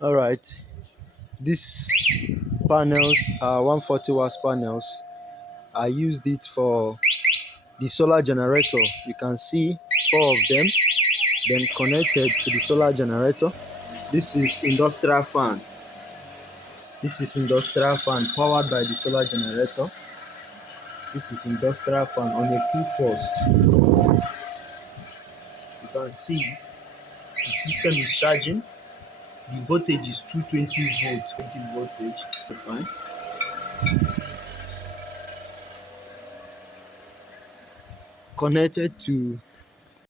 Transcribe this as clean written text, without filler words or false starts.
All right. These panels are 140 watts panels. I used it for the solar generator. You can see four of them, then connected to the solar generator. This is industrial fan. This is industrial fan powered by the solar generator. This is industrial fan on a full force. You can see the system is charging. The voltage is 220 volts. Voltage. Fine. Connected to